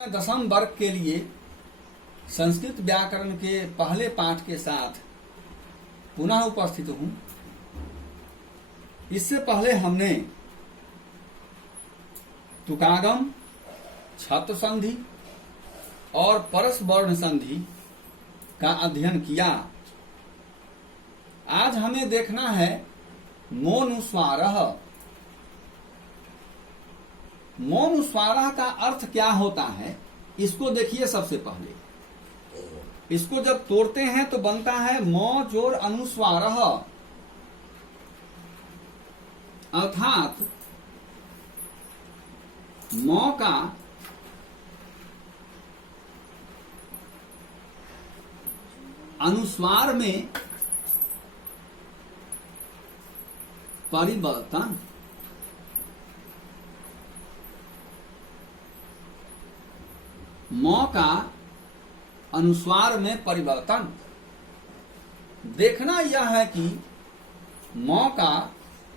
दसम वर्ग के लिए संस्कृत व्याकरण के पहले पाठ के साथ पुनः उपस्थित हूं। इससे पहले हमने तुकागम, छत्र संधि और परस वर्ण संधि का अध्ययन किया। आज हमें देखना है मोनुस्वारः। मोनुस्वारः का अर्थ क्या होता है, इसको देखिए। सबसे पहले इसको जब तोड़ते हैं तो बनता है मौ जोर अनुस्वारः, अर्थात मौ का अनुस्वार में परिवर्तन। मौ का अनुस्वार में परिवर्तन। देखना यह है कि मौ का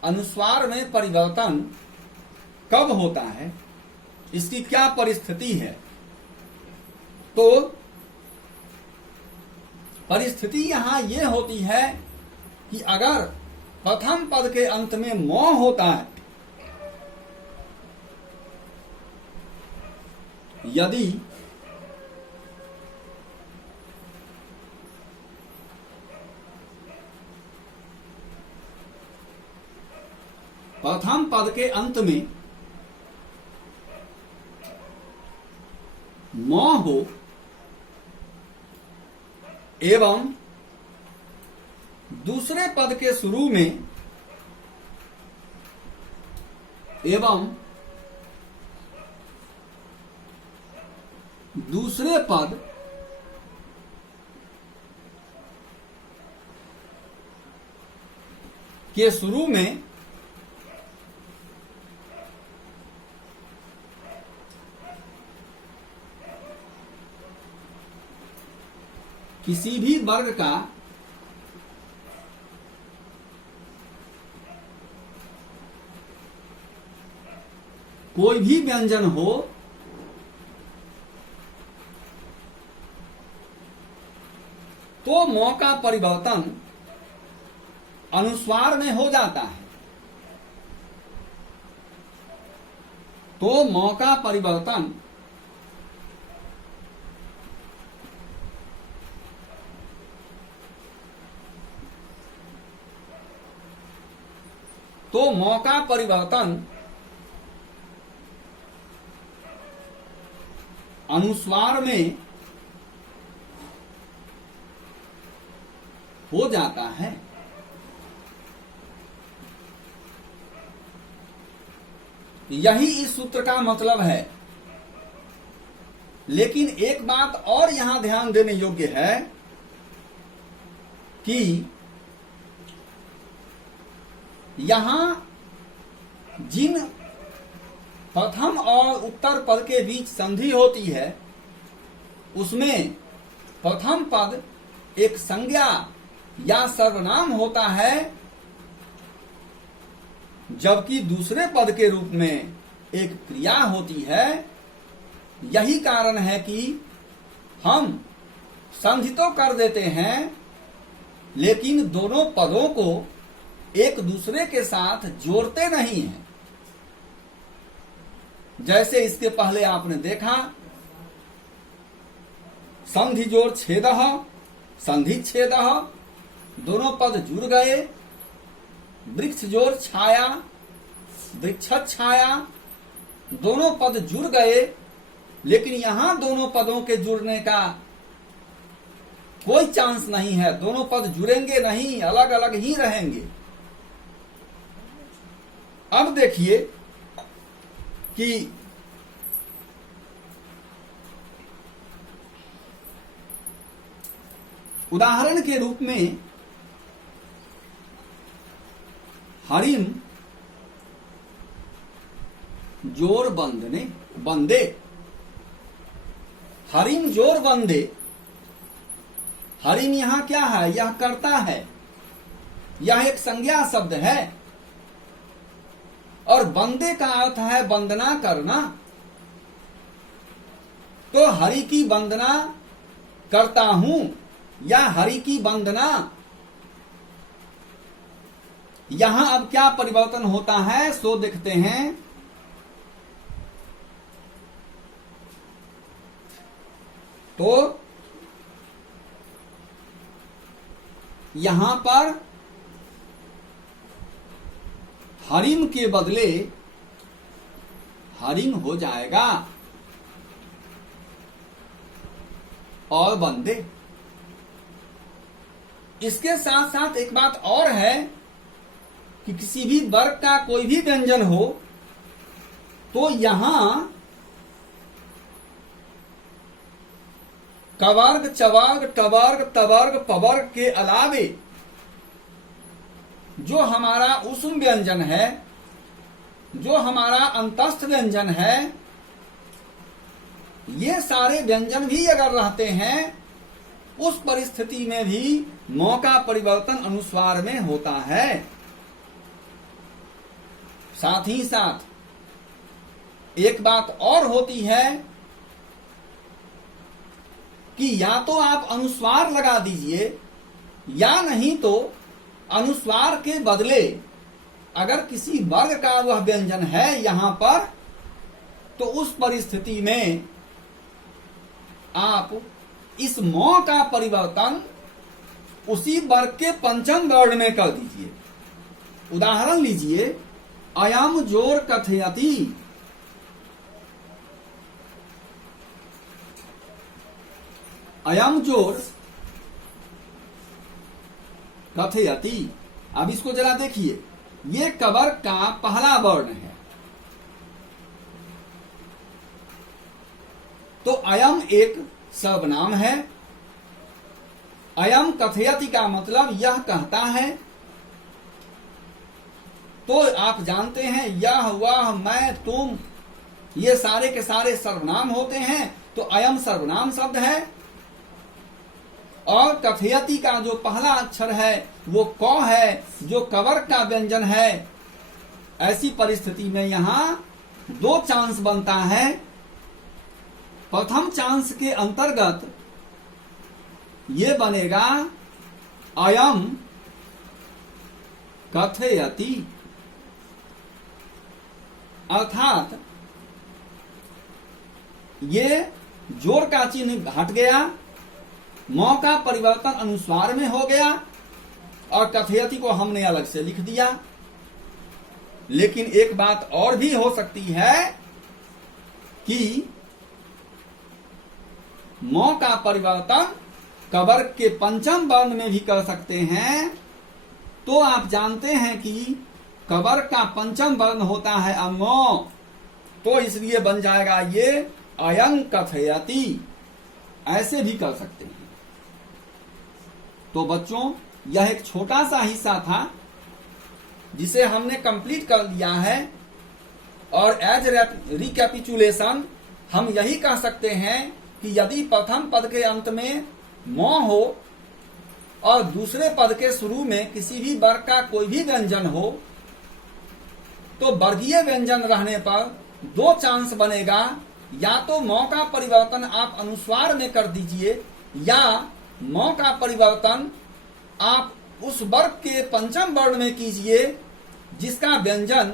अनुस्वार में परिवर्तन कब होता है, इसकी क्या परिस्थिति है। तो परिस्थिति यहां यह होती है कि अगर प्रथम पद के अंत में मौ होता है, यदि प्रथम पद के अंत में मौ हो एवं दूसरे पद के शुरू में दूसरे पद के शुरू में किसी भी वर्ग का कोई भी व्यंजन हो तो मौ का परिवर्तन अनुस्वार में हो जाता है। तो मौ का परिवर्तन अनुस्वार में हो जाता है। यही इस सूत्र का मतलब है। लेकिन एक बात और यहां ध्यान देने योग्य है कि यहां जिन प्रथम और उत्तर पद के बीच संधि होती है उसमें प्रथम पद एक संज्ञा या सर्वनाम होता है, जबकि दूसरे पद के रूप में एक क्रिया होती है। यही कारण है कि हम संधि तो कर देते हैं लेकिन दोनों पदों को एक दूसरे के साथ जोड़ते नहीं हैं। जैसे इसके पहले आपने देखा संधि जोड़ छेदः, संधि छेदः, दोनों पद जुड़ गए। वृक्ष जोड़ छाया, वृक्ष छाया, दोनों पद जुड़ गए। लेकिन यहां दोनों पदों के जुड़ने का कोई चांस नहीं है। दोनों पद जुड़ेंगे नहीं, अलग अलग ही रहेंगे। अब देखिए कि उदाहरण के रूप में हरिम जोर बंदे, हरिम जोर बंदे। हरिम यहां क्या है, यह कर्ता है, यह एक संज्ञा शब्द है। और बंदे का अर्थ है वंदना करना। तो हरि की वंदना करता हूं या हरि की वंदना, यहां अब क्या परिवर्तन होता है सो देखते हैं। तो यहां पर हरिम के बदले हरिम हो जाएगा और बंदे। इसके साथ साथ एक बात और है कि किसी भी वर्ग का कोई भी व्यंजन हो तो यहां कवर्ग, चवर्ग, टवर्ग, तवर्ग, पवर्ग के अलावे जो हमारा उष्म व्यंजन है, जो हमारा अंतस्थ व्यंजन है, ये सारे व्यंजन भी अगर रहते हैं उस परिस्थिति में भी मौ का परिवर्तन अनुस्वार में होता है। साथ ही साथ एक बात और होती है कि या तो आप अनुस्वार लगा दीजिए या नहीं तो अनुस्वार के बदले अगर किसी वर्ग का वह व्यंजन है यहां पर, तो उस परिस्थिति में आप इस मौ का परिवर्तन उसी वर्ग के पंचम वर्ण में कर दीजिए। उदाहरण लीजिए, अयम जोर कथयति, अयम जोर कथयति। अब इसको जरा देखिए, ये कवर्ग का पहला वर्ण है। तो अयम एक सर्वनाम है। अयम कथयति का मतलब यह कहता है। तो आप जानते हैं यह, वह, मैं, तुम, ये सारे के सारे सर्वनाम होते हैं। तो अयम सर्वनाम शब्द है और कथयति का जो पहला अक्षर है वो क है, जो कवर्ग का व्यंजन है। ऐसी परिस्थिति में यहां दो चांस बनता है। प्रथम चांस के अंतर्गत ये बनेगा अयम कथयति, अर्थात ये जोर का चिन्ह हट गया, मौ का परिवर्तन अनुस्वार में हो गया और कथयति को हमने अलग से लिख दिया। लेकिन एक बात और भी हो सकती है कि मौ का परिवर्तन कवर्ग के पंचम वर्ण में भी कर सकते हैं। तो आप जानते हैं कि कवर्ग का पंचम वर्ण होता है अमो, तो इसलिए बन जाएगा ये अयं कथयति। ऐसे भी कर सकते हैं। तो बच्चों, यह एक छोटा सा हिस्सा था जिसे हमने कंप्लीट कर लिया है। और एज रिकैपिचुलेशन हम यही कह सकते हैं कि यदि प्रथम पद के अंत में मौ हो और दूसरे पद के शुरू में किसी भी वर्ग का कोई भी व्यंजन हो, तो वर्गीय व्यंजन रहने पर दो चांस बनेगा। या तो मौ का परिवर्तन आप अनुस्वार में कर दीजिए या मौ का परिवर्तन आप उस वर्ग के पंचम वर्ण में कीजिए जिसका व्यंजन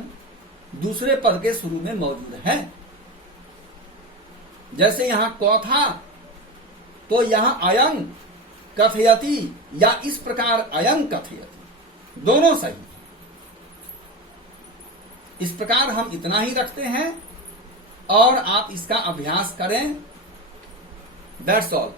दूसरे पद के शुरू में मौजूद है। जैसे यहां क था तो यहां अयं कथयति या इस प्रकार अयं कथयति, दोनों सही। इस प्रकार हम इतना ही रखते हैं और आप इसका अभ्यास करें। That's all.